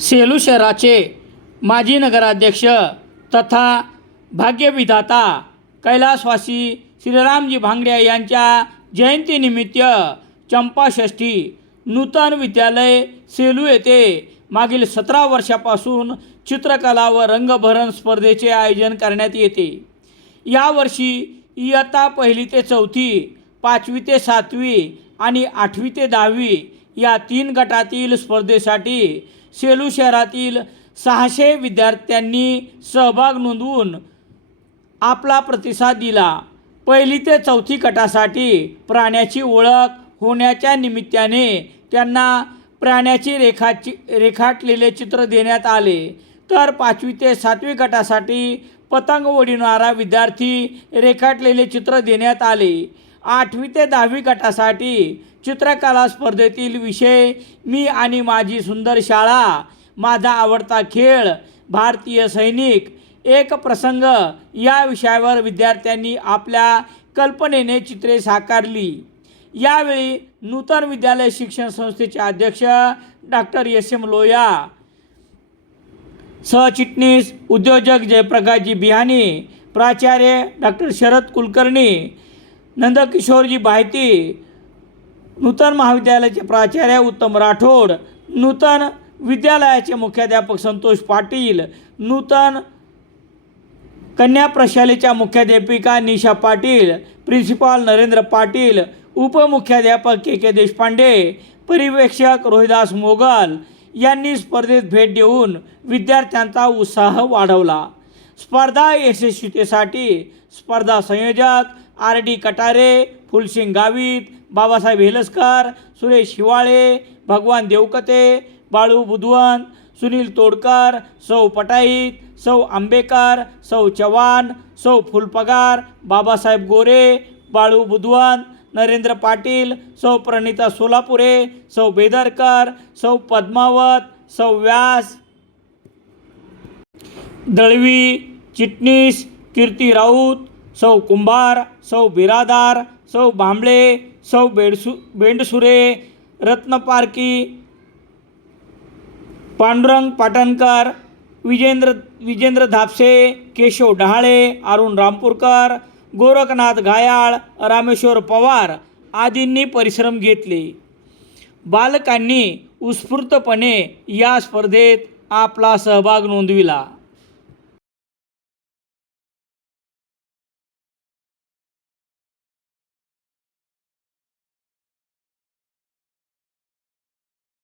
सेलू शहराचे माजी नगराध्यक्ष तथा भाग्यविधाता कैलासवासी श्रीरामजी भांगडे यांच्या जयंतीनिमित्त चंपाषष्ठी नूतन विद्यालय सेलू येथे मागील सतरा वर्षापासून चित्रकला व रंगभरण स्पर्धेचे आयोजन करण्यात येते. यावर्षी इयत्ता पहिली ते चौथी पाचवी ते सातवी आणि आठवी ते दहावी या तीन गटातील स्पर्धेसाठी सेलू शहरातील सहाशे विद्यार्थ्यांनी सहभाग नोंदवून आपला प्रतिसाद दिला. पहिली ते चौथी गटासाठी प्राण्याची ओळख होण्याच्या निमित्ताने त्यांना प्राण्याची रेखाची रेखाटलेले चित्र देण्यात आले. तर पाचवी ते सातवी गटासाठी पतंग उडविणारा विद्यार्थी रेखाटलेले चित्र देण्यात आले. आठवी ते दहावी गटासाठी चित्रकला स्पर्धेतील विषय मी आणि माझी सुंदर शाळा माझा आवडता खेळ भारतीय सैनिक एक प्रसंग या विषयावर विद्यार्थ्यांनी आपल्या कल्पनेने चित्रे साकारली. यावेळी नूतन विद्यालय शिक्षण संस्थेचे अध्यक्ष डॉक्टर एस एम लोया सहचिटणीस उद्योजक जयप्रकाशजी बिहानी प्राचार्य डॉक्टर शरद कुलकर्णी नंदकिशोरजी बायती नूतन महाविद्यालयाचे प्राचार्य उत्तम राठोड नूतन विद्यालयाचे मुख्याध्यापक संतोष पाटील नूतन कन्या प्रशालेच्या मुख्याध्यापिका निशा पाटील प्रिन्सिपाल नरेंद्र पाटील उपमुख्याध्यापक के के देशपांडे परिवेक्षक रोहिदास मोगल यांनी स्पर्धेत भेट देऊन विद्यार्थ्यांचा उत्साह वाढवला. स्पर्धा यशस्वीतेसाठी स्पर्धा संयोजक आर डी कटारे फुलसिंग गावित बाबासाहेब हेलसकर सुरेश हिवाळे भगवान देवकते बाळू बुधवंत सुनील तोडकर सौ पटाईत सौ आंबेकर सौ चव्हाण सौ फुलपगार बाबासाहेब गोरे बाळू बुधवंत नरेंद्र पाटील सौ प्रणिता सोलापुरे सौ बेदरकर सौ पद्मावत सौ व्यास दळवी चिटणीस कीर्ती राऊत सौ कुंभार सौ बिरादार सौ भांबळे सौ बेडसु बेंडसुरे रत्नपारकी पांडुरंग पाटणकर विजेंद्र विजेंद्र धापसे केशव डहाळे अरुण रामपूरकर गोरखनाथ घायाळ रामेश्वर पवार आदींनी परिश्रम घेतले. बालकांनी उत्स्फूर्तपणे या स्पर्धेत आपला सहभाग नोंदविला.